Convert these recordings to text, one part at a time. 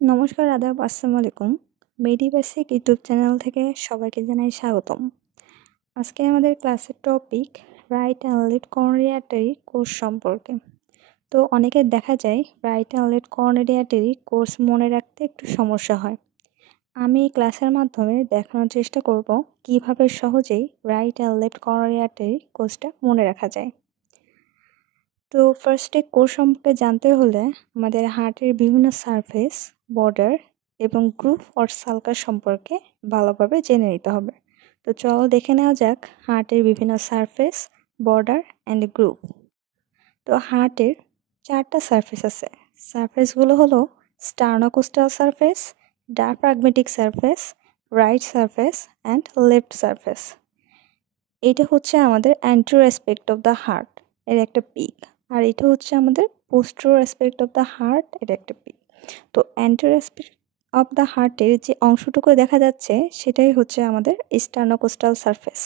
নমস্কার, আদাব, আসসালামু আলাইকুম। মেডি বেসিক ইউটিউব চ্যানেল থেকে সবাইকে জানাই স্বাগতম। আজকে আমাদের ক্লাসের topic right and left coronary artery course সম্পর্কে। তো অনেকের দেখা যায় right and left coronary artery course মনে রাখতে একটু সমস্যা হয়। আমি এই ক্লাসের মাধ্যমে দেখানোর চেষ্টা করব কিভাবে সহজেই right and left coronary artery কোর্সটা মনে রাখা যায়। তো ফার্স্টে কোর্স সম্পর্কে জানতে হলে আমাদের হার্টের বিভিন্ন সারফেস, বর্ডার এবং গ্রুপ অর সালকাস সম্পর্কে ভালোভাবে জেনে নিতে হবে। তো চলো দেখে নেওয়া যাক হার্টের বিভিন্ন সারফেস, বর্ডার অ্যান্ড গ্রুপ। তো হার্টের 4টা সারফেস আছে। সারফেসগুলো হলো sternocostal surface, diaphragmatic surface, right surface and left surface. এটা হচ্ছে আমাদের anterior aspect of the heart এর একটা পিক, আর এটা হচ্ছে আমাদের posterior aspect of the heart এর একটা পিক। তো অ্যান্টেরিয়র অ্যাসপেক্ট অফ দ্য হার্টের যে অংশটুকু দেখা যাচ্ছে সেটাই হচ্ছে আমাদের স্টার্নোকোস্টাল সারফেস।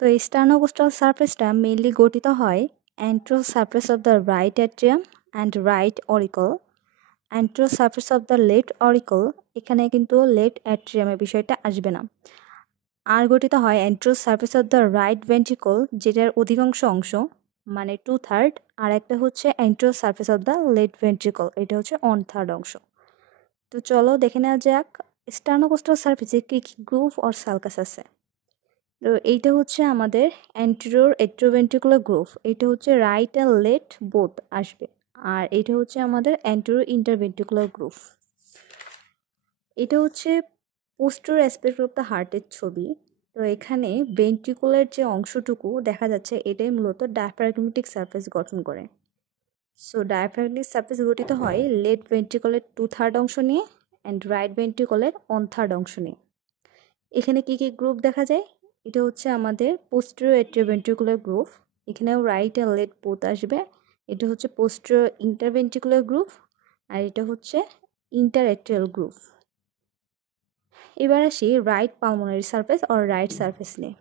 তো এই স্টার্নোকোস্টাল সারফেসটা মেইনলি গঠিত হয় anterior surface of the right atrium and right oracle, anterior surface of the left oracle. এখানে কিন্তু লেফট অ্যাট্রিয়ামের বিষয়টা আসবে না। আর গঠিত হয় anterior surface of the right ventricle, যেটার অধিকাংশ অংশ মানে 2/3, আর একটা হচ্ছে anterior surface of the left ventricle, এটা হচ্ছে 1/3 অংশ। তো চলো দেখে নেওয়া যাক স্টার্নোকোস্টাল সারফেসে কী কী গ্রুভ অর সালকাস আছে। তো এইটা হচ্ছে আমাদের অ্যান্টেরিয়র অ্যাট্রোভেন্ট্রিকুলার গ্রুভ, এটা হচ্ছে রাইট অ্যান্ড লেফট বোথ আসবে। আর এটা হচ্ছে আমাদের অ্যান্টেরিয়র ইন্টারভেন্ট্রিকুলার গ্রুভ। এটা হচ্ছে পোস্টেরিয়র অ্যাসপেক্ট অফ দ্য হার্টের ছবি। তো এখানে ভেন্ট্রিকুলার যে অংশটুকু দেখা যাচ্ছে এটাই মূলত ডায়াফ্রাগমেটিক সারফেস গঠন করে। সো ডায়াফ্রাগমেটিক সারফেস গঠিত হয় লেফট ভেন্ট্রিকলের 2/3 অংশ নিয়ে অ্যান্ড রাইট ভেন্ট্রিকলের 1/3 অংশ নিয়ে। এখানে কি কি গ্রুপ দেখা যায়? এটা হচ্ছে আমাদের পোস্টেরিয়র অ্যাট্রিওভেন্ট্রিকুলার গ্রুপ, এখানেও রাইট অ্যান্ড লেফট বোথ আসবে। এটা হচ্ছে পোস্টেরিয়র ইন্টারভেন্ট্রিকুলার গ্রুপ, আর এটা হচ্ছে ইন্টারঅ্যাট্রিয়াল গ্রুপ। এবার আসি right pulmonary surface or right surface নিয়ে।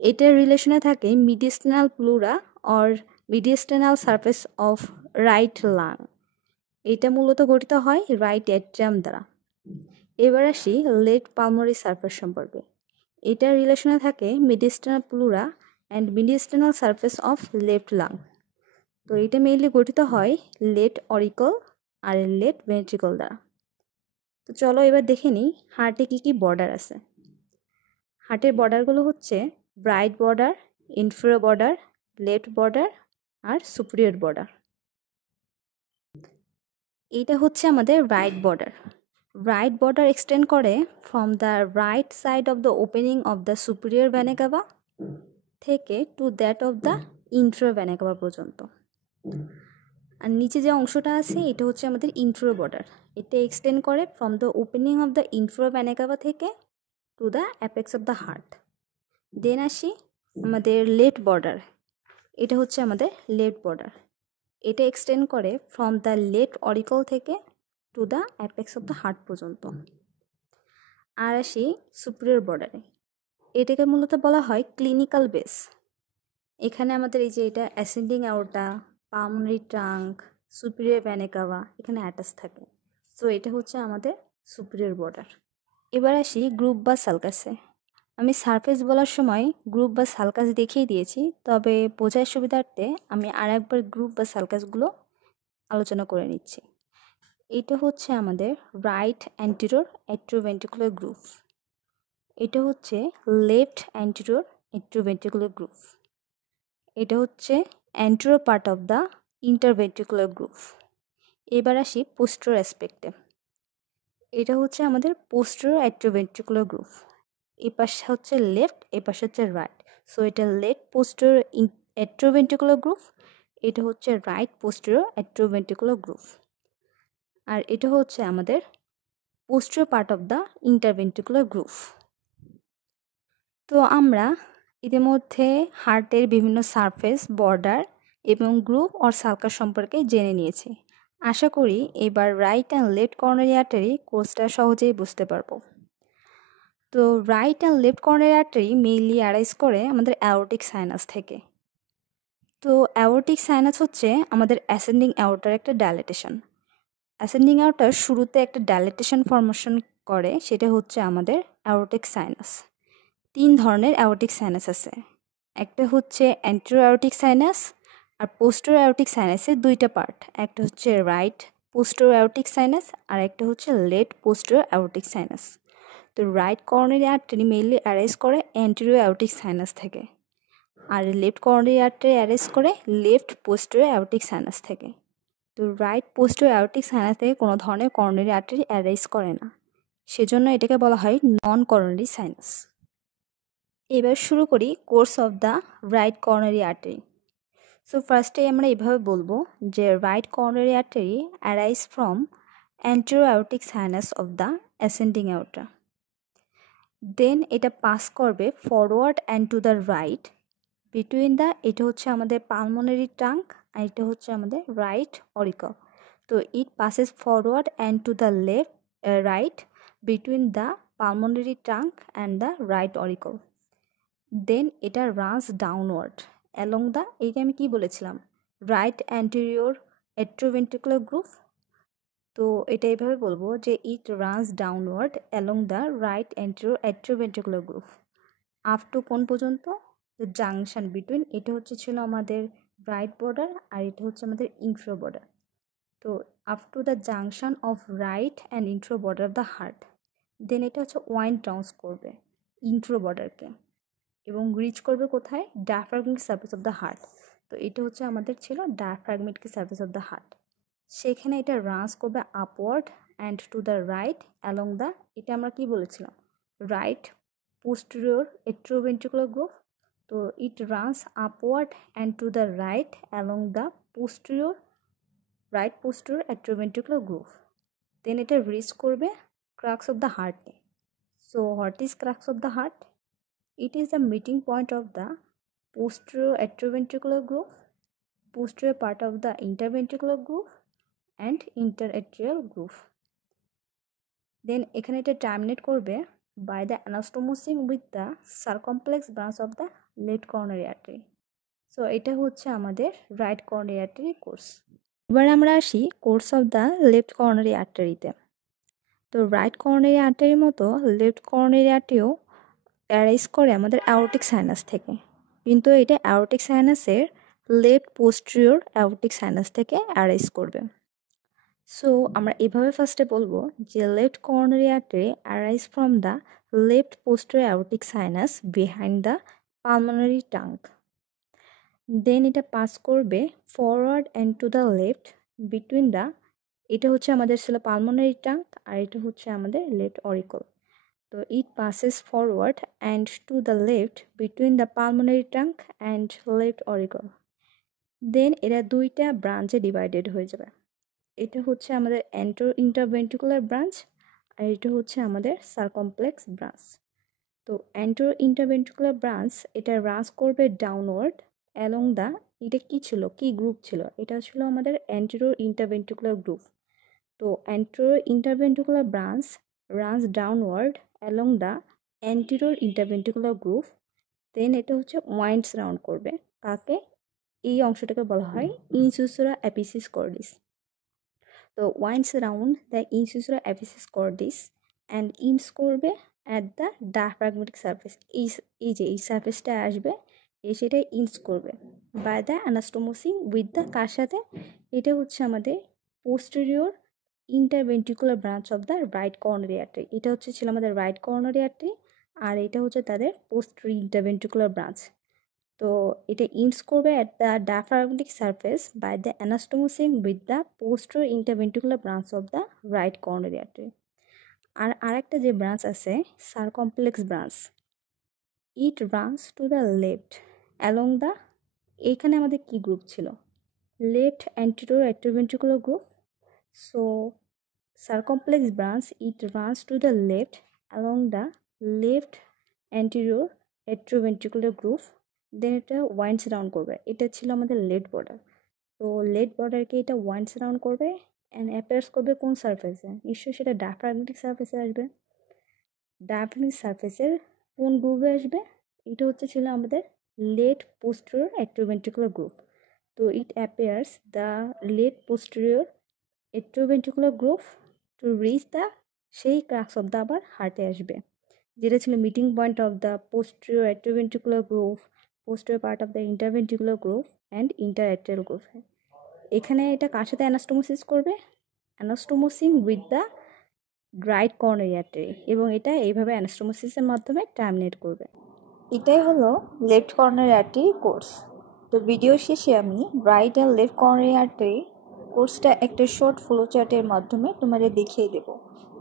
এটার রিলেশনে থাকে mediastinal pleura or mediastinal surface of right lung. এটা মূলত গঠিত হয় রাইট অ্যাট্রিয়াম দ্বারা। এবার আসি লেফট পালমোনারি সারফেস সম্পর্কে। এটার রিলেশনে থাকে mediastinal pleura and mediastinal surface of left lung. তো এটা মেইনলি গঠিত হয় লেফট অরিকল আর লেফট ভেন্ট্রিকল দ্বারা। তো চলো এবার দেখে নিই হার্টে কী কী বর্ডার আছে। হার্টের বর্ডারগুলো হচ্ছে right border, inferior border, left border আর সুপিরিয়র বর্ডার। এইটা হচ্ছে আমাদের right border. Right border extend করে from the right side of the opening of the superior vena cava থেকে to that of the inferior vena cava পর্যন্ত। আর নিচে যে অংশটা আছে এটা হচ্ছে আমাদের ইন্ট্রিয়র বর্ডার। এটা এক্সটেন্ড করে from the opening of the inferior vena cava থেকে to the apex of the heart. দেন আসি আমাদের লেফট বর্ডার। এটা হচ্ছে আমাদের লেফট বর্ডার। এটা এক্সটেন্ড করে ফ্রম দ্য লেফট অরিকল থেকে to the apex of the heart পর্যন্ত। আর আসি সুপিরিয়র বর্ডারে। এটাকে মূলত বলা হয় ক্লিনিক্যাল বেস। এখানে আমাদের এই যে এটা ascending aorta, pulmonary trunk, superior vena CAVA এখানে অ্যাটাচ থাকে। সো এটা হচ্ছে আমাদের সুপিরিয়র বর্ডার। এবার আসি গ্রুপ বা সালকাসে। আমি সারফেস বলার সময় গ্রুপ বা সালকাস দেখিয়ে দিয়েছি, তবে বোঝার সুবিধার্থে আমি আর একবার গ্রুপ বা সালকাসগুলো আলোচনা করে নিচ্ছি। এটা হচ্ছে আমাদের রাইট অ্যান্টেরিয়র অ্যাট্রিওভেন্ট্রিকুলার গ্রুপ। এটা হচ্ছে লেফট অ্যান্টেরিয়র অ্যাট্রিওভেন্ট্রিকুলার গ্রুপ। এটা হচ্ছে anterior part of the interventricular group. এবার আসি পোস্টেরিয়র অ্যাসপেক্টে। এটা হচ্ছে আমাদের পোস্টেরিয়র অ্যাট্রিওভেন্ট্রিকুলার গ্রুপ। এই পাশে হচ্ছে লেফট, এই পাশে হচ্ছে রাইট। সো এটা লেফট পোস্টেরিয়র অ্যাট্রিওভেন্ট্রিকুলার গ্রুপ, এটা হচ্ছে রাইট পোস্টেরিয়র অ্যাট্রিওভেন্ট্রিকুলার গ্রুপ। আর এটা হচ্ছে আমাদের posterior part of the interventricular group. তো আমরা ইতিমধ্যে হার্টের বিভিন্ন সারফেস, বর্ডার এবং গ্রুপ অর সালকাস সম্পর্কে জেনে নিয়েছি। আশা করি এবার right and left coronary artery কোর্সটা সহজেই বুঝতে পারবো। তো right and left coronary artery mainly arise করে আমাদের অ্যাওরটিক সাইনাস থেকে। তো অ্যাওরটিক সাইনাস হচ্ছে আমাদের অ্যাসেন্ডিং অ্যাওর্টার একটা ডাইলেটেশন। অ্যাসেন্ডিং আউটার শুরুতে একটা ডাইলেটেশন ফর্মেশন করে, সেটা হচ্ছে আমাদের অ্যাওরটিক সাইনাস। 3 ধরনের অ্যাওরটিক সাইনাস আছে। একটা হচ্ছে অ্যান্টেরিয়র অ্যাওরটিক সাইনাস, আর পোস্টেরিয়র অ্যাওরটিক সাইনাসের 2টা পার্ট। একটা হচ্ছে রাইট পোস্টেরিয়র অ্যাওরটিক সাইনাস আর একটা হচ্ছে লেফট পোস্টেরিয়র অ্যাওরটিক সাইনাস। তো right coronary artery mainly arrest করে অ্যান্টেরিয়র অ্যাওরটিক সাইনাস থেকে, আর লেফট করোনারি আর্টারি অ্যারেস্ট করে লেফট পোস্টেরিয়র অ্যাওরটিক সাইনাস থেকে। তো রাইট পোস্টেরিয়র অ্যাওরটিক সাইনাস থেকে কোনো ধরনের করোনারি আর্টারি অ্যারেস্ট করে না, সেজন্য এটাকে বলা হয় নন করোনারি সাইনাস। এবার শুরু করি course of the right coronary artery. So ফার্স্টে আমরা এভাবে বলবো যে right coronary artery arise from anterior aortic sinus of the ascending আউটার। দেন এটা পাস করবে forward and to the right between the, এটা হচ্ছে আমাদের পালমোনারি ট্রাঙ্ক আর এটা হচ্ছে আমাদের রাইট অরিকল। তো it passes forward and to the left right between the pulmonary trunk and the right auricle. Then এটা রানস ডাউনওয়ার্ড অ্যালং দ্য, এইটা আমি কি বলেছিলাম, রাইট অ্যান্টেরিয়র অ্যাট্রোভেন্ট্রিকুলার গ্রুপ। তো এটা এইভাবে বলবো যে it runs downward along the right anterior atrioventricular groove up to কোন পর্যন্ত, জাংশন বিটুইন, এটা হচ্ছে ছিল আমাদের রাইট বর্ডার আর এটা হচ্ছে আমাদের ইন্ট্রো বর্ডার। তো up to the junction of right and inferior border of the heart. Then এটা হচ্ছে ওয়াইন্ড ডাউন করবে ইন্ট্রো বর্ডারকে এবং রিচ করবে কোথায়, diaphragmatic surface of the heart. তো এটা হচ্ছে আমাদের ছিল diaphragmatic surface of the heart. সেখানে এটা রানস করবে upward and to the right along the, এটা আমরা কি বলেছিলাম, রাইট পোস্টেরিয়র অ্যাট্রোভেন্ট্রিকুলার গ্রুপ। তো it runs upward and to the right along the posterior right posterior atrioventricular groove. Then এটা reach করবে ক্রাক্স অফ দ্য হার্টে। So what is crux of the heart? It is the meeting point of the posterior atrioventricular groove, posterior part of the interventricular groove and interatrial groove. Then এখানে এটা terminate করবে by the anastomosing with the circumflex branch of the left coronary artery. So এটা হচ্ছে আমাদের right coronary artery course. এবার আমরা আসি course of the left coronary আর্টারিতে। তো রাইট করোনারি আর্টারির মতো লেফট করোনারি আর্টারিও অ্যারাইজ করে আমাদের অ্যাওরটিক সাইনাস থেকে, কিন্তু এটা অ্যাওরটিক সাইনাসের লেফট পোস্টেরিয়র অ্যাওরটিক সাইনাস থেকে অ্যারাইজ করবে। সো আমরা এভাবে ফার্স্টে বলবো যে left coronary artery arise from the left posterior aortic sinus behind the pulmonary trunk. Then এটা পাস করবে forward and to the left between the, এটা হচ্ছে আমাদের ছিল পালমোনারি ট্রাঙ্ক আর এটা হচ্ছে আমাদের লেফট অরিকল। তো it passes forward and to the left between the pulmonary trunk and left auricle. Then এরা 2টা ব্রাঞ্চে ডিভাইডেড হয়ে যাবে। এটা হচ্ছে আমাদের ইন্টারভেন্ট্রিকুলার ব্রাঞ্চ আর এটা হচ্ছে আমাদের সার্কমপ্লেক্স ব্রাঞ্চ। তো ইন্টারভেন্ট্রিকুলার ব্রাঞ্চ এটা রাস করবে ডাউনওয়ার্ড অ্যালং দ্য, এটা কি ছিল, কি গ্রুপ ছিল, এটা ছিল আমাদের অ্যান্টেরিয়র ইন্টারভেন্ট্রিকুলার গ্রুপ। তো anterior interventricular branch runs downward along the anterior interventricular groove. দেন এটা হচ্ছে ওয়াইন্ডস রাউন্ড করবে কাকে, এই অংশটাকে বলা হয় ইনসুসুরা অ্যাপিসিস কর্ডিস। তো ওয়াইন্ডস রাউন্ড দ্য ইনসুসুরা অ্যাপিসিস কর্ডিস অ্যান্ড ইনস করবে অ্যাট দ্য ডায়াফ্রাগমেটিক সার্ফেস। এই যে এই সার্ফেসটা আসবে এসে এটা ইনস করবে by the anastomosing with the, কার সাথে, এটা হচ্ছে আমাদের posterior interventricular branch of the right coronary artery. এটা হচ্ছে ছিল আমাদের রাইট করোনারি আর্টারি আর এটা হচ্ছে তাদের পোস্টেরিয়র ইন্টারভেন্ট্রিকুলার ব্রাঞ্চ। তো এটা ইনস করবে at the diaphragmatic surface by the anastomosing with the posterior interventricular branch of the right coronary artery. আর আরেকটা যে ব্রাঞ্চ আছে circumflex branch, it runs to the left along the, এইখানে আমাদের কি গ্রুপ ছিল, left anterior atrioventricular groove. So circumflex branch it runs to the left along the left anterior atrioventricular groove. Then এটা winds round করবে, এটা ছিল আমাদের late border. তো লেট বর্ডারকে এটা winds round করবে অ্যান্ড অ্যাপিয়ার্স করবে কোন সারফেসে, নিশ্চয়ই সেটা ডায়াফ্রাগমেটিক সারফেসে আসবে। ডায়াফ্রাগমেটিক সারফেসের কোন গ্রুভে আসবে, এটা হচ্ছে ছিল আমাদের লেট পোস্টেরিয়র অ্যাট্রোভেন্ট্রিকুলার গ্রুভ। তো it appears the left posterior atrioventricular groove to reach the সেই ক্রাক্স অফ দ্য আবার হার্টে আসবে, যেটা ছিল meeting point of the posterior atrioventricular groove, posterior part of the interventricular groove and interatrial groove. এখানে এটা কার সাথে অ্যানাস্টোমোসিস করবে? Anastomosing with the right coronary artery, এবং এটা এইভাবে অ্যানাস্টোমোসিসের মাধ্যমে টার্মিনেট করবে। এটাই হলো লেফট কর্নারি আর্টারি কোর্স। তো ভিডিও শেষে আমি right and left coronary artery কোর্সটা একটা শর্ট ফ্লো চার্টের মাধ্যমে তোমাদের দেখিয়ে দেব,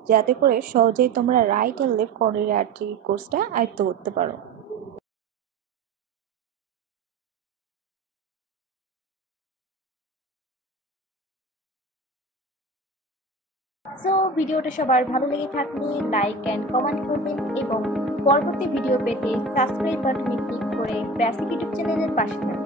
যাতে করে সহজেই তোমরা right and left coronary artery কোর্সটা আয়ত্ত করতে পারো। সো ভিডিওটা সবার ভালো লেগে থাকলে লাইক অ্যান্ড কমেন্ট করবেন, এবং পরবর্তী ভিডিও পেতে সাবস্ক্রাইব বাটনে ক্লিক করে বেসিক ইউটিউব চ্যানেলের পাশে থাকবেন।